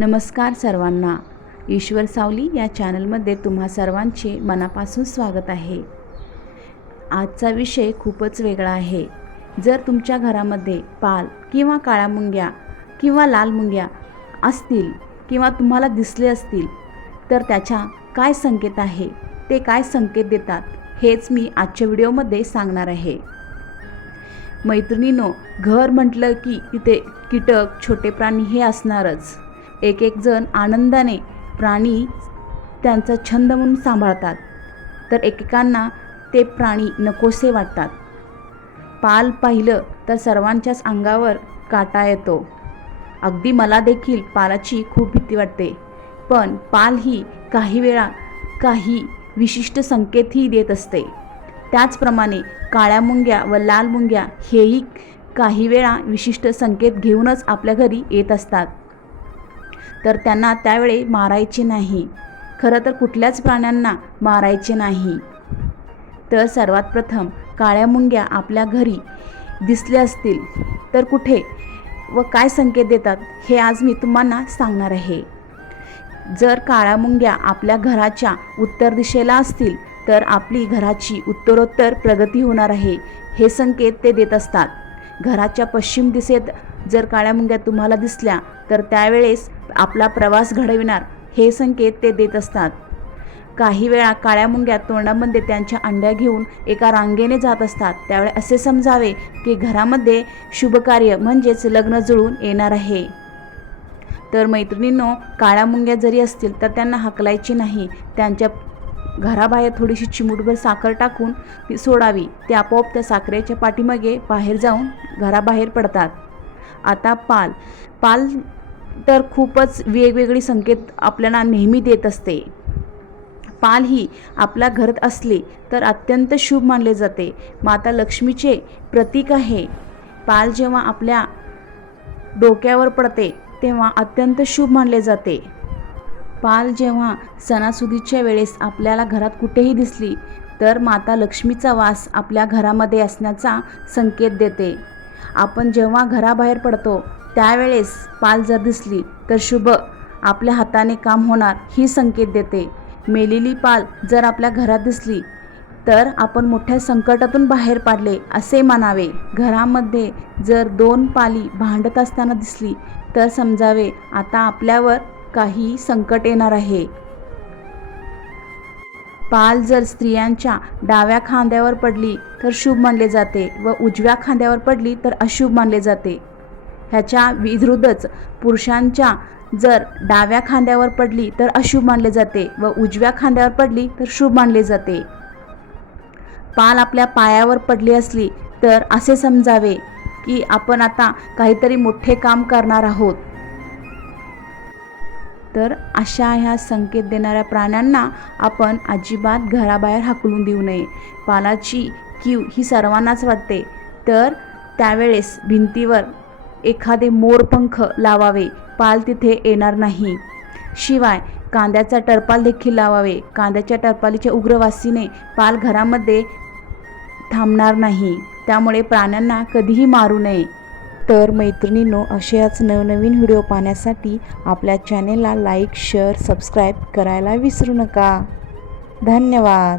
नमस्कार सर्वांना. ईश्वर सावली या चॅनलमध्ये तुम्हा सर्वांचे मनापासून स्वागत आहे. आजचा विषय खूपच वेगळा आहे. जर तुमच्या घरामध्ये पाल किंवा काळ्या मुंग्या किंवा लाल मुंग्या असतील किंवा तुम्हाला दिसले असतील तर त्याच्या काय संकेत आहे? ते काय संकेत देतात? हेच मी आजच्या व्हिडिओमध्ये सांगणार आहे. मैत्रिणीनो घर म्हटलं की तिथे कीटक छोटे प्राणी हे असणारच. एक एक जण आनंदाने प्राणी त्यांचा छंद म्हणून सांभाळतात. तर एकेकांना ते प्राणी नकोसे वाटतात. पाल पाहिलं तर सर्वांच्याच अंगावर काटा येतो. अगदी मला देखील पालाची खूप भीती वाटते. पण पाल ही काही वेळा काही विशिष्ट संकेतही देत असते. त्याचप्रमाणे काळ्या मुंग्या व लाल मुंग्या हेही काही वेळा विशिष्ट संकेत घेऊनच आपल्या घरी येत असतात. तर त्यांना त्यावेळी मारायचे नाही. खरं तर कुठल्याच प्राण्यांना मारायचे नाही. तर सर्वात प्रथम काळ्या मुंग्या आपल्या घरी दिसल्या असतील तर कुठे व काय संकेत देतात हे आज मी तुम्हाला सांगणार आहे. जर काळ्या मुंग्या आपल्या घराच्या उत्तर दिशेला असतील तर आपली घराची उत्तरोत्तर प्रगती होणार आहे हे संकेत ते देत असतात. घराच्या पश्चिम दिशेत जर काळ्या मुंग्या तुम्हाला दिसल्या तर त्यावेळेस आपला प्रवास घडविणार हे संकेत ते देत असतात. काही वेळा काळ्या मुंग्या तोंडामध्ये त्यांच्या अंड्या घेऊन एका रांगेने जात असतात. त्यावेळे असे समजावे की घरामध्ये शुभकार्य म्हणजेच लग्न जुळून येणार आहे. तर मैत्रिणींनो काळ्या मुंग्या जरी असतील तर त्यांना हकलायची नाही. त्यांच्या घराबाहेर थोडीशी चिमूटभर साखर टाकून ती सोडावी. ते आपोआप त्या साखरेच्या पाठीमागे बाहेर जाऊन घराबाहेर पडतात. आता पाल. पाल तर खूपच वेगवेगळी संकेत आपल्याला नेहमी देत असते. पाल ही आपल्या घरात असली तर अत्यंत शुभ मानले जाते. माता लक्ष्मीचे प्रतीक आहे. पाल जेव्हा आपल्या डोक्यावर पडते तेव्हा अत्यंत शुभ मानले जाते. पाल जेव्हा सणासुदीच्या वेळेस आपल्याला घरात कुठेही दिसली तर माता लक्ष्मीचा वास आपल्या घरामध्ये असण्याचा संकेत देते. आपण जेव्हा घराबाहेर पडतो त्यावेळेस पाल जर दिसली तर शुभ. आपल्या हाताने काम होणार ही संकेत देते. मेलेली पाल जर आपल्या घरात दिसली तर आपण मोठ्या संकटातून बाहेर पाडले असे मानावे घरामध्ये जर दोन पाली भांडत असताना दिसली तर समजावे आता आपल्यावर काही संकट येणार आहे. पाल जर स्त्रियांच्या डाव्या खांद्यावर पडली तर शुभ मानले जाते व उजव्या खांद्यावर पडली तर अशुभ मानले जाते. ह्याच्या विरुद्धच पुरुषांच्या जर डाव्या खांद्यावर पडली तर अशुभ मानले जाते व उजव्या खांद्यावर पडली तर शुभ मानले जाते. पाल आपल्या पायावर पडली असली तर असे समजावे की आपण आता काहीतरी मोठे काम करणार आहोत. तर अशा ह्या संकेत देणाऱ्या प्राण्यांना आपण अजिबात घराबाहेर हाकलून देऊ नये. पालाची कीव ही सर्वांनाच वाटते. तर त्यावेळेस भिंतीवर एखादे मोरपंख लावावे. पाल तिथे येणार नाही. शिवाय कांद्याचा टरपाल देखील लावावे. कांद्याच्या टरपालीच्या उग्रवासीने पाल घरामध्ये थांबणार नाही. त्यामुळे प्राण्यांना कधीही मारू नये. तर मैत्रिणींनो अशाच नवनवीन व्हिडिओ पाहण्यासाठी आपल्या चॅनेलला लाईक शेअर सबस्क्राईब करायला विसरू नका. धन्यवाद.